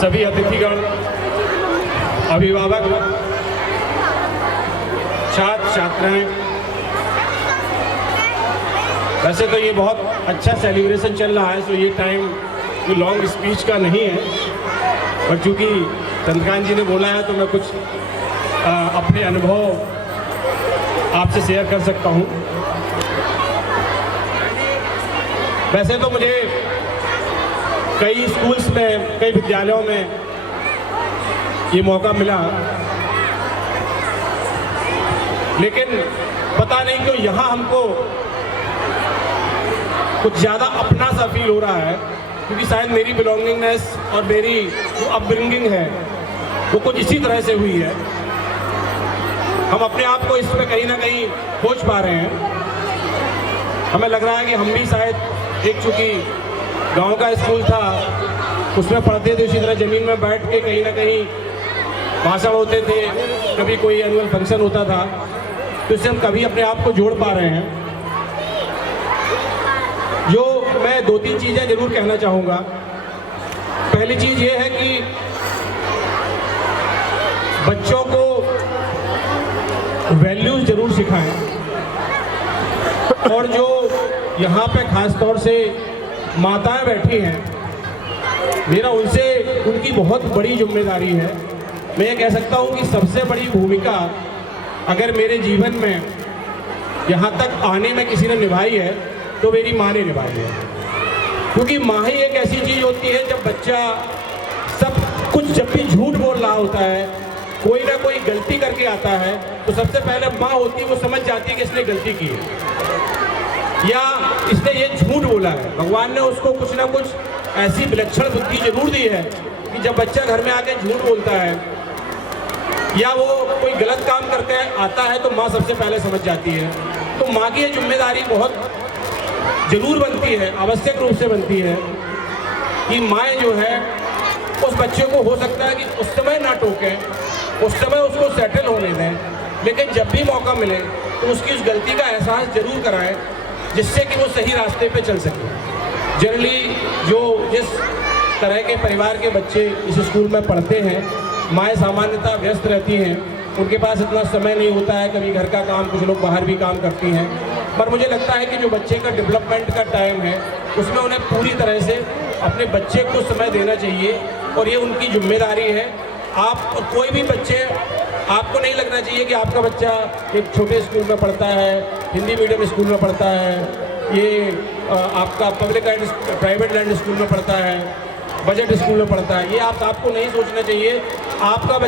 सभी अतिथिगण, अभिभावक, छात्र छात्राएं, वैसे तो ये बहुत अच्छा सेलिब्रेशन चल रहा है, तो ये टाइम कोई लॉन्ग स्पीच का नहीं है, पर चूँकि चंद्रकांत जी ने बोला है तो मैं कुछ अपने अनुभव आपसे शेयर कर सकता हूँ। वैसे तो मुझे कई स्कूल्स में, कई विद्यालयों में ये मौका मिला, लेकिन पता नहीं क्यों यहाँ हमको कुछ ज़्यादा अपना सा फील हो रहा है, क्योंकि शायद मेरी बिलोंगिंगनेस और मेरी जो अपब्रिंगिंग है वो कुछ इसी तरह से हुई है। हम अपने आप को इसमें कहीं ना कहीं खोज पा रहे हैं। हमें लग रहा है कि हम भी शायद एक, चूँकि गांव का स्कूल था उसमें पढ़ते थे, उसी तरह ज़मीन में बैठ के कहीं ना कहीं भाषण होते थे, कभी कोई एनुअल फंक्शन होता था, तो इससे हम कभी अपने आप को जोड़ पा रहे हैं। जो मैं 2-3 चीज़ें ज़रूर कहना चाहूँगा। पहली चीज़ ये है कि बच्चों को वैल्यूज जरूर सिखाएं, और जो यहाँ पे खास तौर से माताएं बैठी हैं, मेरा उनसे उनकी बहुत बड़ी जिम्मेदारी है। मैं ये कह सकता हूँ कि सबसे बड़ी भूमिका अगर मेरे जीवन में यहाँ तक आने में किसी ने निभाई है तो मेरी माँ ने निभाई है, क्योंकि माँ ही एक ऐसी चीज़ होती है, जब बच्चा सब कुछ, जब भी झूठ बोल रहा होता है, कोई ना कोई गलती करके आता है, तो सबसे पहले माँ होती है, वो समझ जाती है कि इसने गलती की है या इसने ये झूठ बोला है। भगवान ने उसको कुछ ना कुछ ऐसी विलक्षण बुद्धि जरूर दी है कि जब बच्चा घर में आके झूठ बोलता है या वो कोई गलत काम करके आता है, तो माँ सबसे पहले समझ जाती है। तो माँ की ये जिम्मेदारी बहुत जरूर बनती है, आवश्यक रूप से बनती है कि माँ जो है उस बच्चे को, हो सकता है कि उस समय ना टोकें, उस समय उसको सेटल होने दें, लेकिन जब भी मौका मिले तो उसकी उस गलती का एहसास जरूर कराएं, जिससे कि वो सही रास्ते पे चल सके। जनरली जिस तरह के परिवार के बच्चे इस स्कूल में पढ़ते हैं, माएँ सामान्यतः व्यस्त रहती हैं, उनके पास इतना समय नहीं होता है, कभी घर का काम, कुछ लोग बाहर भी काम करती हैं, पर मुझे लगता है कि जो बच्चे का डेवलपमेंट का टाइम है उसमें उन्हें पूरी तरह से अपने बच्चे को समय देना चाहिए, और ये उनकी जिम्मेदारी है। आप कोई भी बच्चे, आपको नहीं लगना चाहिए कि आपका बच्चा एक छोटे स्कूल में पढ़ता है, हिंदी मीडियम स्कूल में पढ़ता है, ये आपका public and private land school में पढ़ता है, बजट स्कूल में पढ़ता है, ये आपको नहीं सोचना चाहिए। आपका